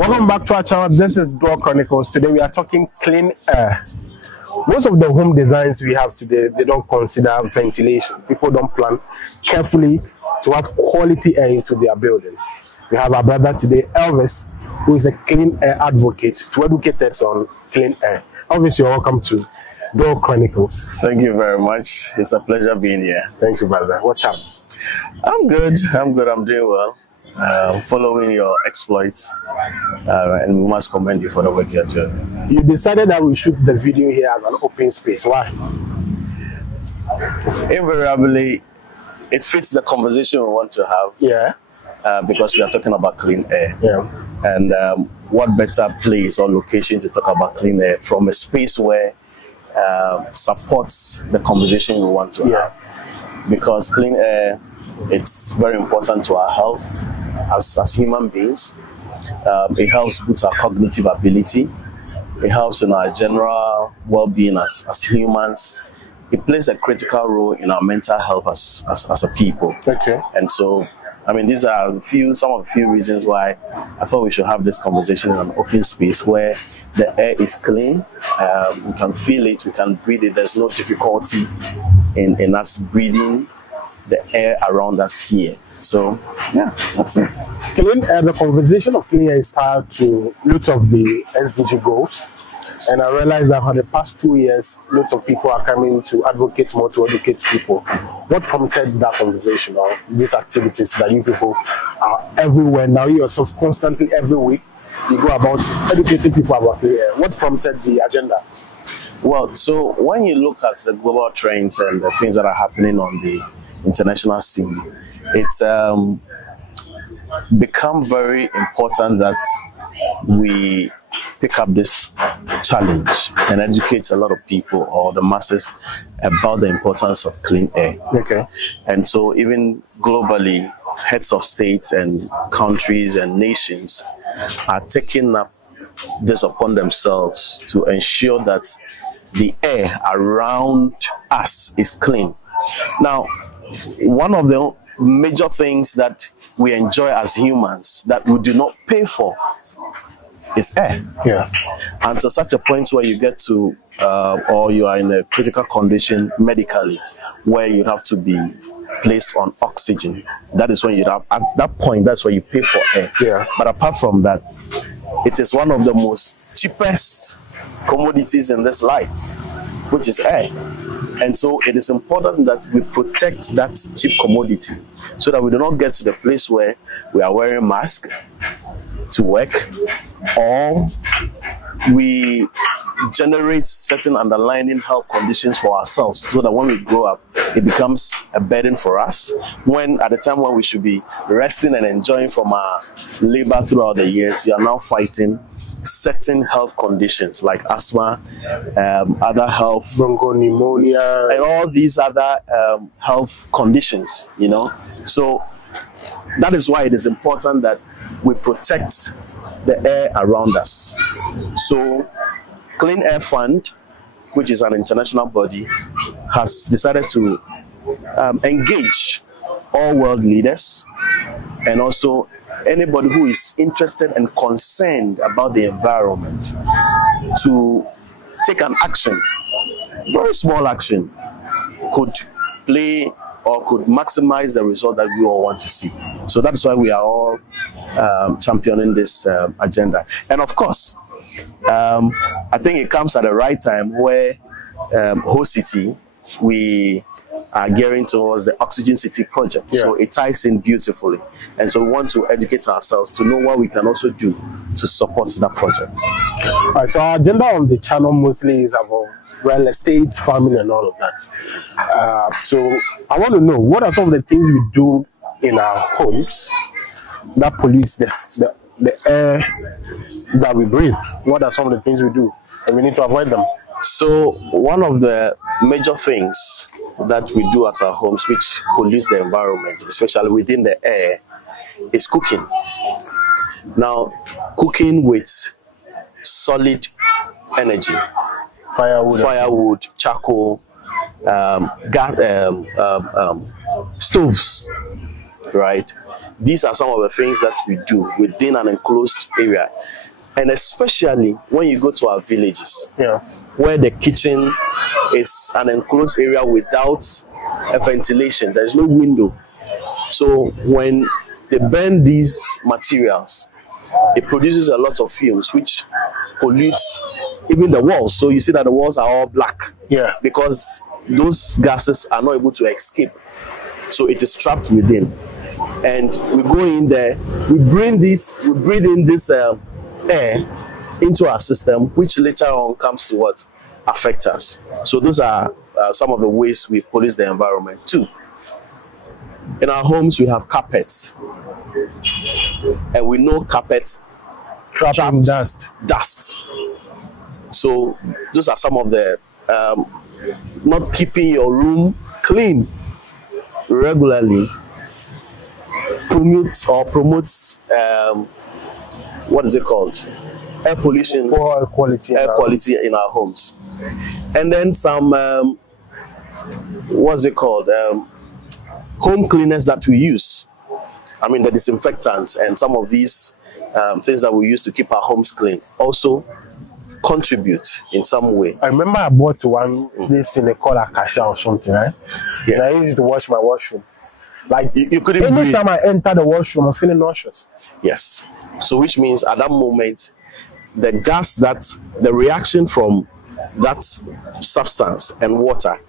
Welcome back to our channel. This is Door Chronicles. Today we are talking clean air. Most of the home designs we have today, they don't consider ventilation. People don't plan carefully to have quality air into their buildings. We have our brother today, Elvis, who is a clean air advocate to educate us on clean air. Elvis, you're welcome to Door Chronicles. Thank you very much. It's a pleasure being here. Thank you, brother. What's up? I'm good. I'm doing well. Following your exploits, and we must commend you for the work you're doing. You decided that we shoot the video here as an open space. Why? Invariably, it fits the conversation we want to have. Yeah. Because we are talking about clean air. Yeah. And what better place or location to talk about clean air from a space where supports the conversation we want to have. Because clean air, it's very important to our health as human beings. It helps boost our cognitive ability. It helps in our general well-being as humans. It plays a critical role in our mental health as a people. Okay. And so, I mean, these are some of the few reasons why I thought we should have this conversation in an open space where the air is clean. We can feel it, we can breathe it. There's no difficulty in us breathing the air around us here. So, yeah, that's it. Clean air, the conversation of clean air is tied to lots of the SDG goals. And I realized that for the past 2 years, lots of people are coming to advocate more, to educate people. What prompted that conversation or these activities that you people are everywhere now? You yourself constantly every week, you go about educating people about clean air. What prompted the agenda? Well, so when you look at the global trends and the things that are happening on the international scene, it's become very important that we pick up this challenge and educate a lot of people or the masses about the importance of clean air. Okay. And so even globally, heads of states and countries and nations are taking up this upon themselves to ensure that the air around us is clean. Now, one of the major things that we enjoy as humans that we do not pay for is air. Yeah. And to such a point where you get to, or you are in a critical condition medically, where you have to be placed on oxygen. That is when you have, at that point, that's where you pay for air. Yeah. But apart from that, it is one of the most cheapest commodities in this life, which is air. And so it is important that we protect that cheap commodity so that we do not get to the place where we are wearing masks to work, or we generate certain underlying health conditions for ourselves so that when we grow up, it becomes a burden for us, when at the time when we should be resting and enjoying from our labor throughout the years, we are now fighting certain health conditions like asthma, other health, bronchopneumonia, and all these other health conditions, you know. So that is why it is important that we protect the air around us. So Clean Air Fund, which is an international body, has decided to engage all world leaders and also anybody who is interested and concerned about the environment to take an action. Very small action could play or could maximize the result that we all want to see. So that's why we are all championing this agenda. And of course, I think it comes at the right time where host city, we are gearing towards the Oxygen City project. Yeah. So it ties in beautifully. And so we want to educate ourselves to know what we can also do to support that project. All right, so our agenda on the channel mostly is about real estate, farming, and all of that. So I want to know, what are some of the things we do in our homes that pollutes the air that we breathe? What are some of the things we do, and we need to avoid them? So one of the major things that we do at our homes which pollutes the environment, especially within the air, is cooking. Now, cooking with solid energy, firewood, charcoal, gas, stoves, right? these are some of the things that we do within an enclosed area. And especially when you go to our villages, where the kitchen is an enclosed area without a ventilation, there's no window. So when they burn these materials, it produces a lot of fumes which pollutes even the walls. So you see that the walls are all black, because those gases are not able to escape. So it is trapped within. And we go in there, we breathe in this air into our system, which later on comes to what affect us. So those are some of the ways we police the environment too. In our homes, we have carpets, and we know carpet traps dust. So those are some of the not keeping your room clean regularly promotes what is it called? Air pollution, poor quality in our homes. And then some what's it called? Home cleaners that we use. I mean, the disinfectants and some of these things that we use to keep our homes clean also contribute in some way. I remember I bought this thing they call a cashier or something, right? Yes. And I used it to wash my washroom. Like you couldn't anytime I enter the washroom, I'm feeling nauseous. Yes. So which means at that moment, the reaction from that substance and water,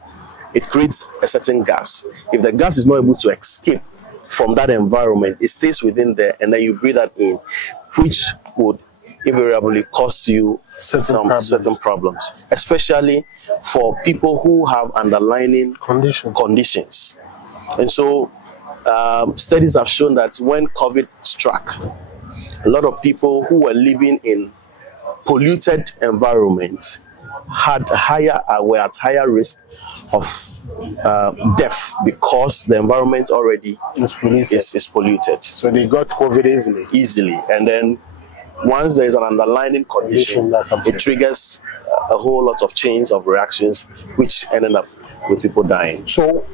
it creates a certain gas. If the gas is not able to escape from that environment, it stays within there, and then you breathe that in, which would invariably cause you certain problems, especially for people who have underlying conditions. And so studies have shown that when COVID struck, a lot of people who were living in polluted environments were at higher risk of death, because the environment already is polluted. So they got COVID easily. And then once there is an underlying condition, it triggers a whole lot of chains of reactions, which ended up with people dying. So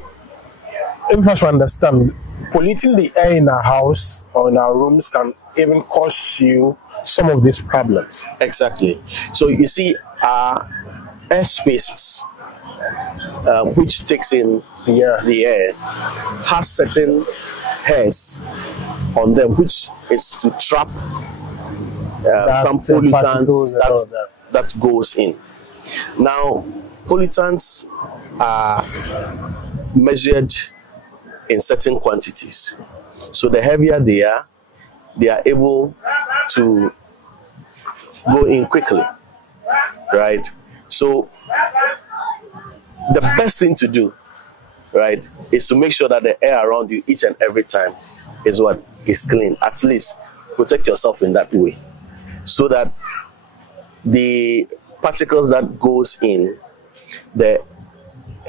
if I should understand, polluting the air in our house or in our rooms can even cause you some of these problems. Exactly. So you see, our air spaces, which takes in the air, has certain hairs on them, which is to trap some pollutants that goes in. Now, pollutants are measured in certain quantities. So the heavier they are able to go in quickly, right? So the best thing to do, right, is to make sure that the air around you each and every time is clean. At least protect yourself in that way, so that the particles that goes in the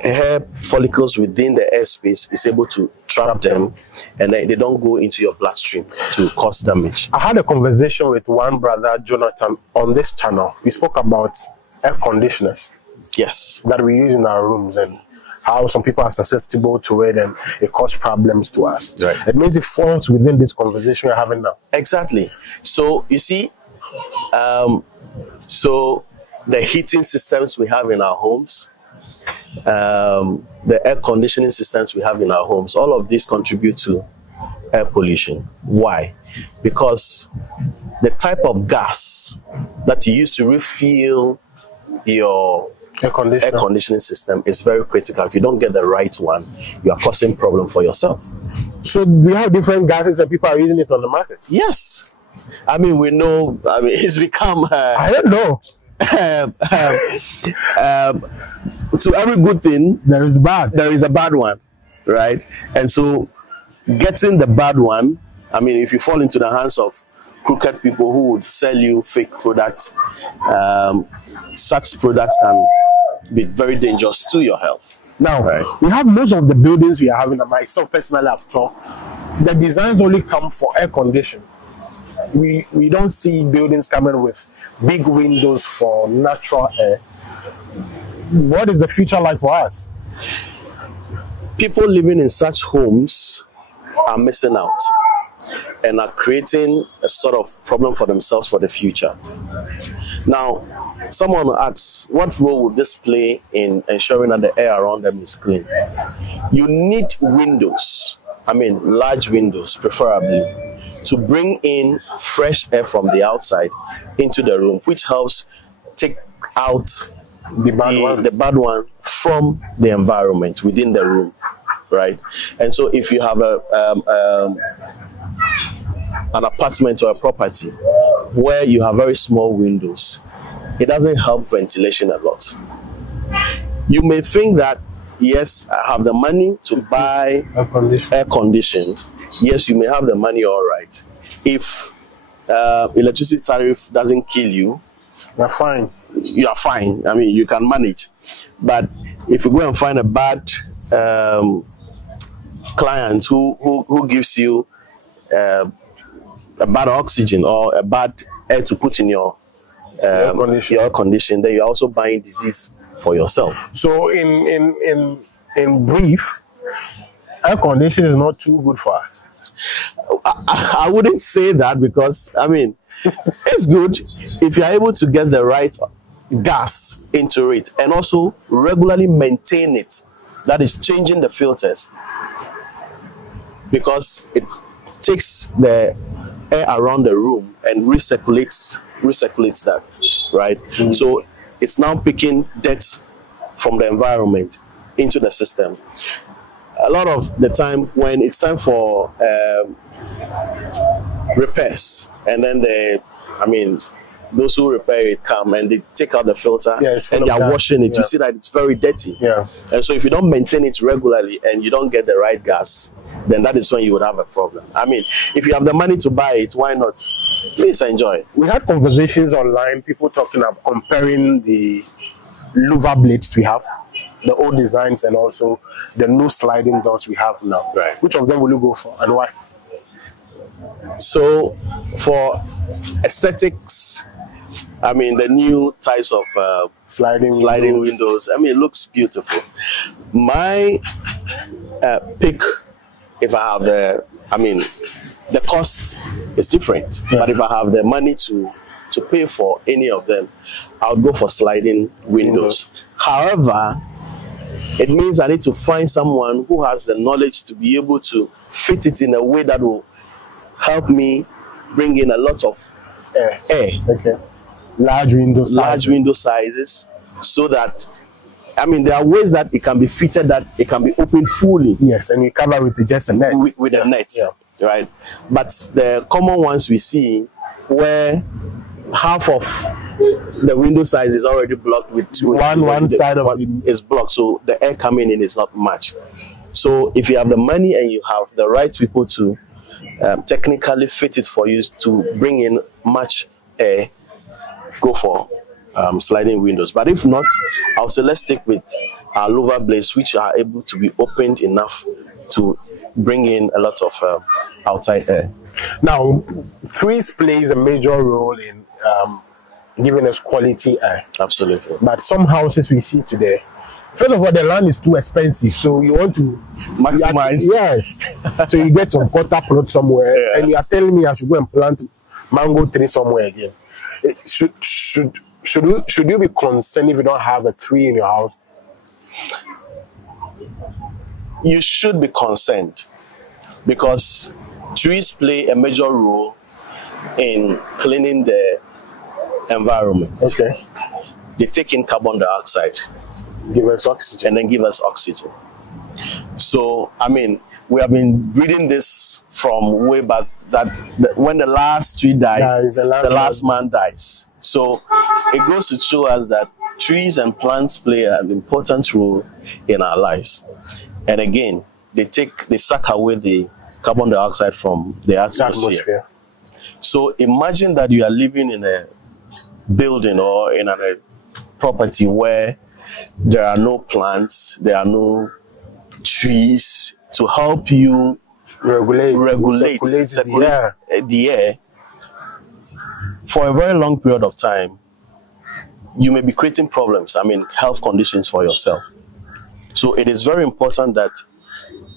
hair follicles within the airspace is able to trap them, and they don't go into your bloodstream to cause damage. I had a conversation with one brother, Jonathan, on this channel. We spoke about air conditioners. Yes. That we use in our rooms, and how some people are susceptible to it and it causes problems to us. Right. It means it falls within this conversation we're having now. Exactly. So you see, so the heating systems we have in our homes, the air conditioning systems we have in our homes, all of these contribute to air pollution. Why? Because the type of gas that you use to refill your air conditioning system is very critical. If you don't get the right one, you are causing problem for yourself. So we have different gases and people are using it on the market? Yes. I mean, we know, I mean, it's become... I don't know. To every good thing, there is a bad one, right? And so getting the bad one, I mean, if you fall into the hands of crooked people who would sell you fake products, such products can be very dangerous to your health. Now, we have most of the buildings we are having, and myself personally have talked, the designs only come for air conditioning. We don't see buildings coming with big windows for natural air. What is the future like for us? People living in such homes are missing out. and are creating a sort of problem for themselves for the future. Now, someone asks, what role would this play in ensuring that the air around them is clean? You need windows, I mean large windows preferably, to bring in fresh air from the outside into the room, which helps take out the bad one from the environment within the room, right? And so if you have an apartment or a property where you have very small windows, it doesn't help ventilation a lot. You may think that, yes, I have the money to buy air condition. Yes, you may have the money, all right. If electricity tariff doesn't kill you, you're fine. You are fine. I mean, you can manage. But if you go and find a bad client who gives you a bad oxygen or a bad air to put in your condition, then you're also buying disease for yourself. So in brief, air conditioning is not too good for us. I wouldn't say that, because I mean it's good if you're able to get the right gas into it and also regularly maintain it. That is changing the filters, because it takes the air around the room and recirculates that, right? So it's now picking dirt from the environment into the system. A lot of the time when it's time for repairs, and then those who repair it come and they take out the filter, and they are washing it, you see that it's very dirty. And so if you don't maintain it regularly and you don't get the right gas, then that is when you would have a problem. I mean, if you have the money to buy it, why not? Please enjoy. We had conversations online, people talking about comparing the louver blades we have, the old designs, and also the new sliding doors we have now. Right. Which of them will you go for, and why? So for aesthetics, I mean, the new types of sliding windows, I mean, it looks beautiful. My pick, if I have the cost is different, but if I have the money to pay for any of them, I would go for sliding windows. However, it means I need to find someone who has the knowledge to be able to fit it in a way that will help me bring in a lot of air. Okay. Large window sizes, so that, I mean, there are ways that it can be fitted that it can be opened fully. Yes, and you cover with just a net. With a net, right? But the common ones we see where half of the window size is already blocked with one side of it is blocked, so the air coming in is not much. So if you have the money and you have the right people to technically fit it for you to bring in much air, go for sliding windows. But if not, I'll say let's stick with our louver blades, which are able to be opened enough to bring in a lot of outside air. Now, trees plays a major role in giving us quality air. Absolutely. But some houses we see today, first of all, the land is too expensive, so you want to maximize. Yes. So you get some quarter plot somewhere, and you are telling me I should go and plant mango tree somewhere again. Should you be concerned if you don't have a tree in your house? You should be concerned, because trees play a major role in cleaning the environment. Okay. They take in carbon dioxide, give us oxygen, and then give us oxygen. So, I mean, we have been reading this from way back that when the last tree dies, the last man dies. So it goes to show us that trees and plants play an important role in our lives. And again, they suck away the carbon dioxide from the atmosphere. So imagine that you are living in a building or in a property where there are no plants, there are no trees to help you regulate the air. For a very long period of time, you may be creating problems, I mean, health conditions for yourself. So it is very important that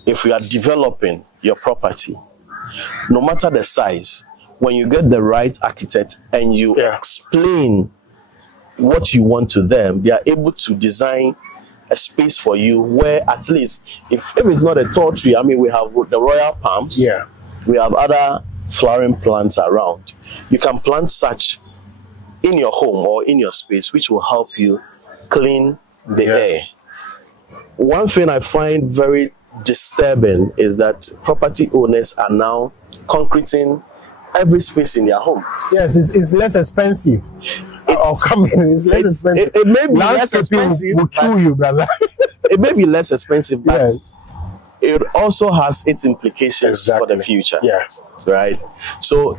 if you are developing your property, no matter the size, when you get the right architect and you explain what you want to them, they are able to design a space for you where at least, if it's not a tall tree, I mean, we have the royal palms, we have other flowering plants around. You can plant such in your home or in your space, which will help you clean the air. One thing I find very disturbing is that property owners are now concreting every space in their home. Yes, it's less expensive. It's less expensive. It may be less expensive. Will kill you, brother. It may be less expensive, but it also has its implications for the future. Yes. Right? So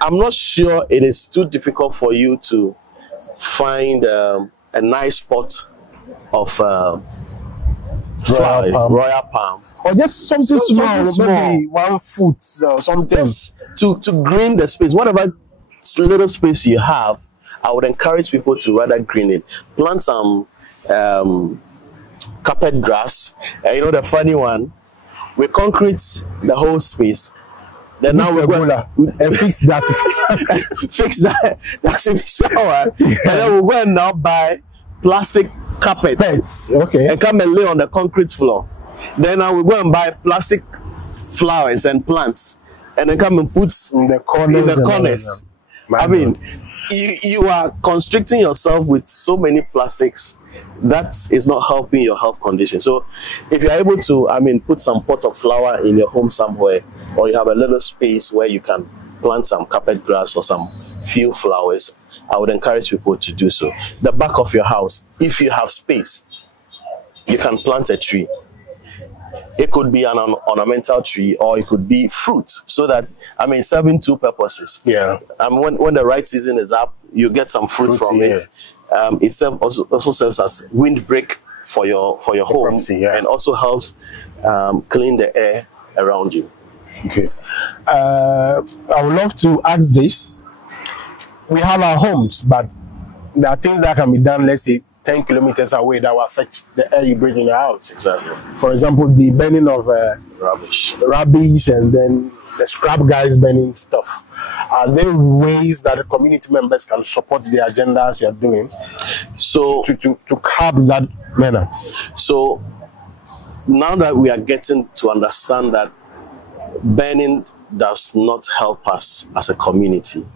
I'm not sure it is too difficult for you to find a nice spot of royal palm, or just something small, maybe 1 foot or something, just to green the space. Whatever little space you have, I would encourage people to rather green it. Plant some carpet grass. You know the funny one, we concrete the whole space. Then now we're going and fix that. Fix that. That's a shower. And then we're going to now buy plastic carpets. And come and lay on the concrete floor. Then now we go and buy plastic flowers and plants, and then come and put in the corners. I mean, you are constricting yourself with so many plastics. That is not helping your health condition. So if you're able to, I mean, put some pot of flower in your home somewhere, or you have a little space where you can plant some carpet grass or some few flowers, I would encourage people to do so. The back of your house, if you have space, you can plant a tree. It could be an ornamental tree, or it could be fruit, so that, I mean, serving two purposes. When the right season is up, you get some fruit from it. It also serves as windbreak for your home, property, and also helps clean the air around you. I would love to ask this. We have our homes, but there are things that can be done, let's say 10 kilometers away, that will affect the air you breathe in your house. Exactly. For example, the burning of rubbish, and then the scrap guys burning stuff. Are there ways that the community members can support the agendas you are doing, so to curb that menace? So now that we are getting to understand that burning does not help us as a community,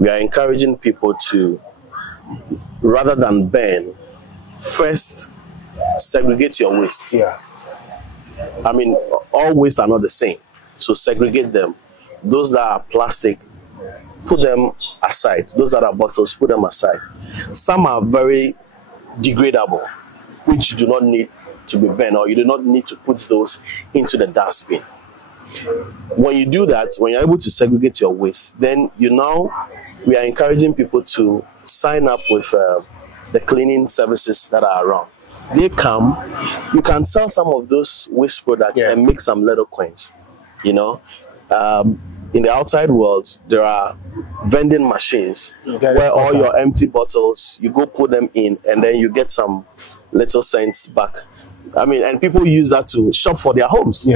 we are encouraging people to, rather than burn, first segregate your waste. I mean, all waste are not the same. So segregate them. Those that are plastic, put them aside. Those that are bottles, put them aside. Some are very degradable, which do not need to be burned, or you do not need to put those into the dustbin. When you do that, when you're able to segregate your waste, then we are encouraging people to sign up with the cleaning services that are around. They come, you can sell some of those waste products and make some little coins. You know, in the outside world, there are vending machines where all your empty bottles, you go put them in, and then you get some little cents back. I mean, and people use that to shop for their homes.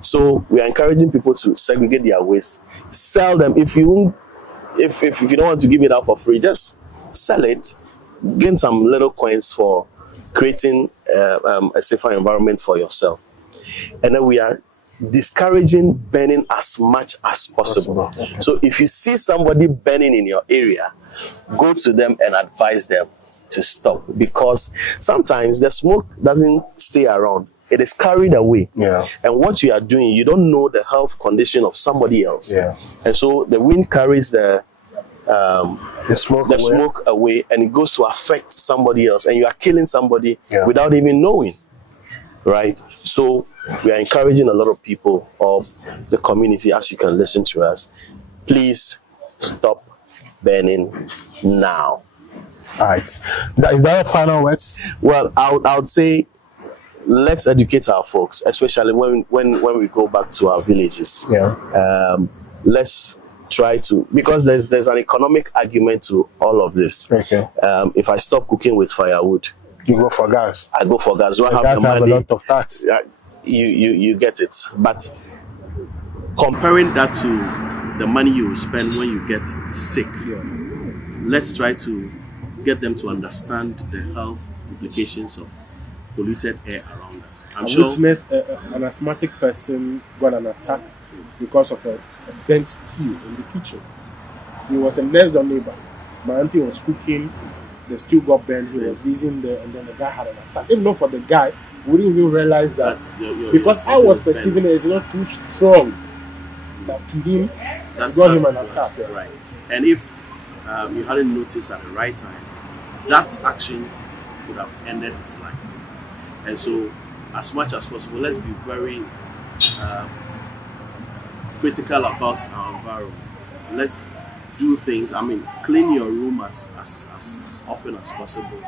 So we are encouraging people to segregate their waste, sell them. If you don't want to give it out for free, just sell it, gain some little coins for creating a safer environment for yourself. And then we are discouraging burning as much as possible. So if you see somebody burning in your area, go to them and advise them to stop, because sometimes the smoke doesn't stay around. It is carried away. And what you are doing, you don't know the health condition of somebody else. And so the wind carries the smoke away, and it goes to affect somebody else, and you are killing somebody without even knowing. Right? So we are encouraging a lot of people of the community, as you can listen to us, please stop burning now. All right. Is that your final words? Well, I would say, let's educate our folks, especially when we go back to our villages. Let's try to, because there's an economic argument to all of this. If I stop cooking with firewood, you go for gas. I go for gas. Do I have the money? Have a lot of tax. You get it. But comparing that to the money you will spend when you get sick, let's try to get them to understand the health implications of polluted air around us. I witnessed an asthmatic person got an attack because of a bent stew in the kitchen. He was a next door neighbor. My auntie was cooking, the stew got bent, he was using and then the guy had an attack. Even though for the guy, we didn't even realize that because I was perceiving it not too strong. But to him, got him an attack. Right. And if you hadn't noticed at the right time, that action would have ended his life. And so, as much as possible, let's be very critical about our environment. Let's do things. I mean, clean your room as often as possible.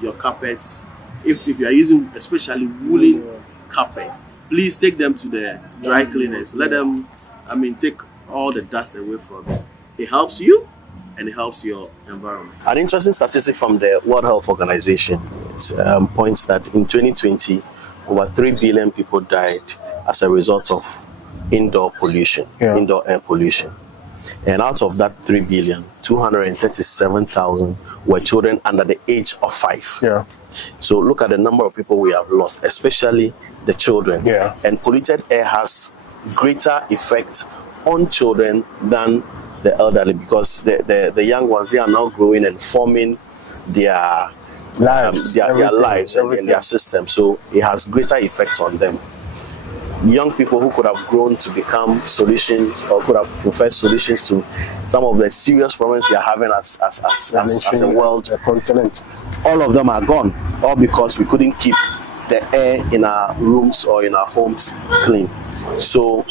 Your carpets, if you are using especially woolen carpets, please take them to the dry cleaners. Let them, take all the dust away from it. It helps you and it helps your environment. An interesting statistic from the World Health Organization points that in 2020, over 3 billion people died as a result of indoor pollution, indoor air pollution. And out of that 3 billion, 237,000 were children under the age of 5. Yeah. So look at the number of people we have lost, especially the children. Yeah. And polluted air has greater effect on children than the elderly, because the young ones, they are now growing and forming their lives, their lives and their system. So it has greater effects on them. Young people who could have grown to become solutions or could have preferred solutions to some of the serious problems we are having as a world, a continent, all of them are gone, all because we couldn't keep the air in our rooms or in our homes clean. So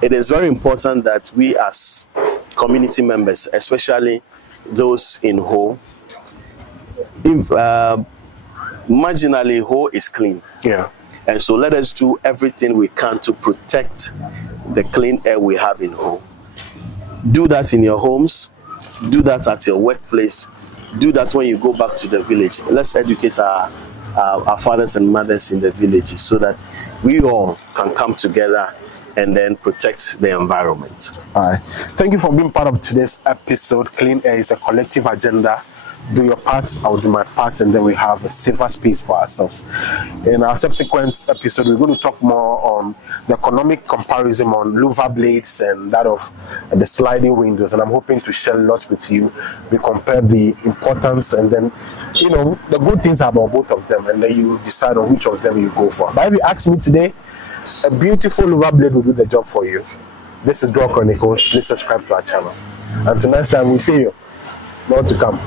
it is very important that we as community members, especially those in Ho, marginally Ho is clean. Yeah. And so let us do everything we can to protect the clean air we have in Ho. Do that in your homes, do that at your workplace, do that when you go back to the village. Let's educate our fathers and mothers in the villages so that we all can come together and then protect the environment. All right. Thank you for being part of today's episode. Clean air is a collective agenda. Do your part, I'll do my part, and then we have a safer space for ourselves. In our subsequent episode, we're going to talk more on the economic comparison on louver blades and that of the sliding windows. And I'm hoping to share a lot with you. We compare the importance and then, the good things about both of them, and then you decide on which of them you go for. But if you ask me today, a beautiful louver blade will do the job for you. This is Draw Chronicles. Please subscribe to our channel. Until next time, we'll see you. More to come.